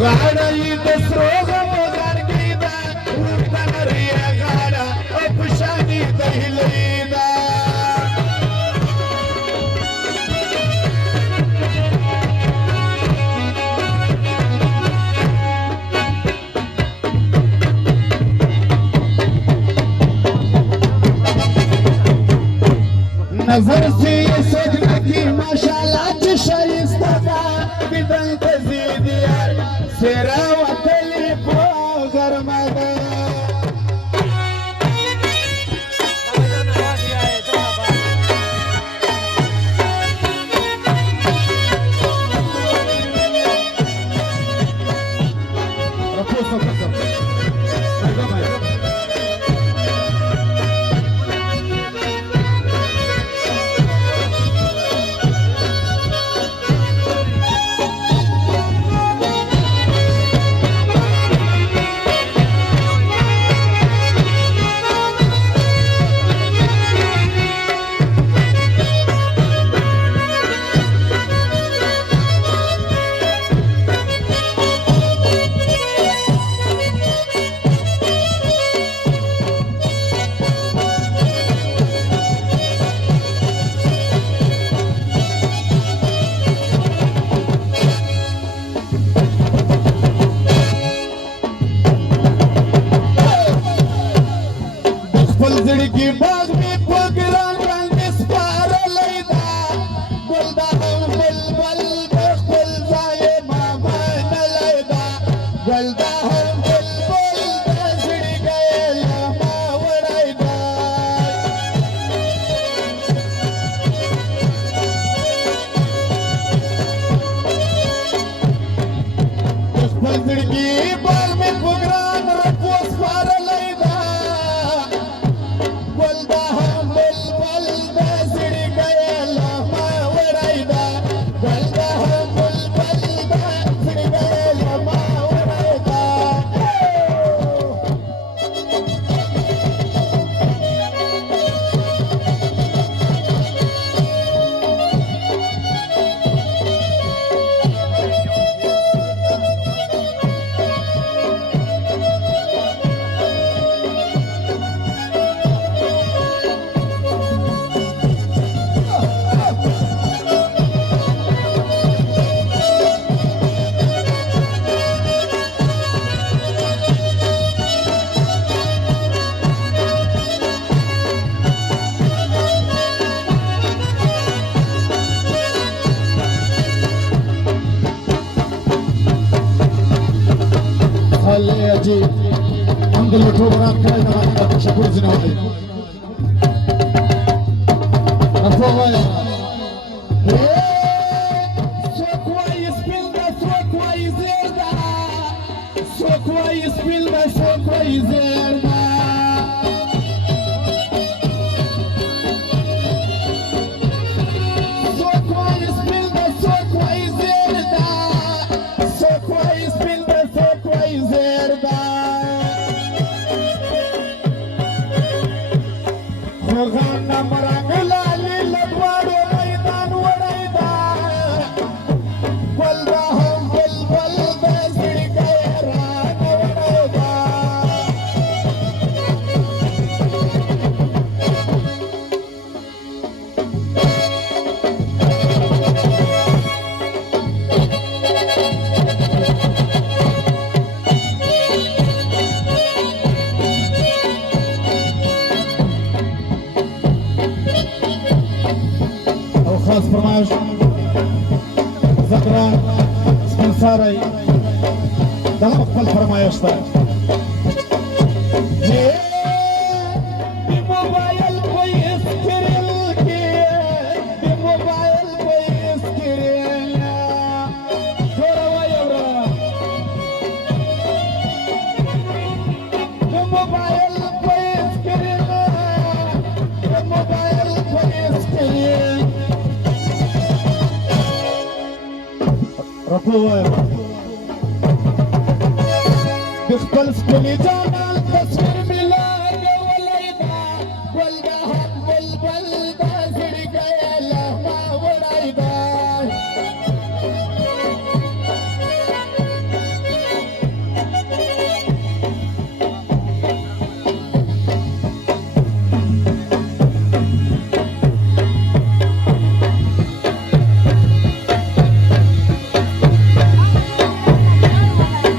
غاړه یې د سرو غمو غرګې ده ورته لري غاړه او په شان یې د هیلۍ ده نظر چې یې سجده کې ماشاءالله چې ښایسته ده دیدن ته زید یار څېره وتلې په غرمه ده زړګي باغ مې په ګران رنګ سپارلی ده ګل د هم بلبل د خپل ځای ما منلی ده ګل د هم بلبل د زړګی له ما وړی ده د خپل زړګي باغ مې په ګران رنګ سپارلی ده जी हम दिल उठो बड़ा कर ना शकुर जिनादे रफो भाई so kwais bilda so kwais zerda so kwais bilda so kwais zerda so kwais bilda so kwais zerda so kwais bilda so kwais zerda غانا مرنګ لالي لدواړو میدان وړی ده ګل د هم بلبل د زړګی رانه وړی ده خاص فرمایش زهرا سپین ساری دغه خپل فرمایش ده د موبایل کوئی اسکرین کې د موبایل کوئی اسکرین ګوره وایه وره د موبایل کوئی اسکرین د موبایل کوئی اسکرین رفوه بخبل سكوني جانا التصوير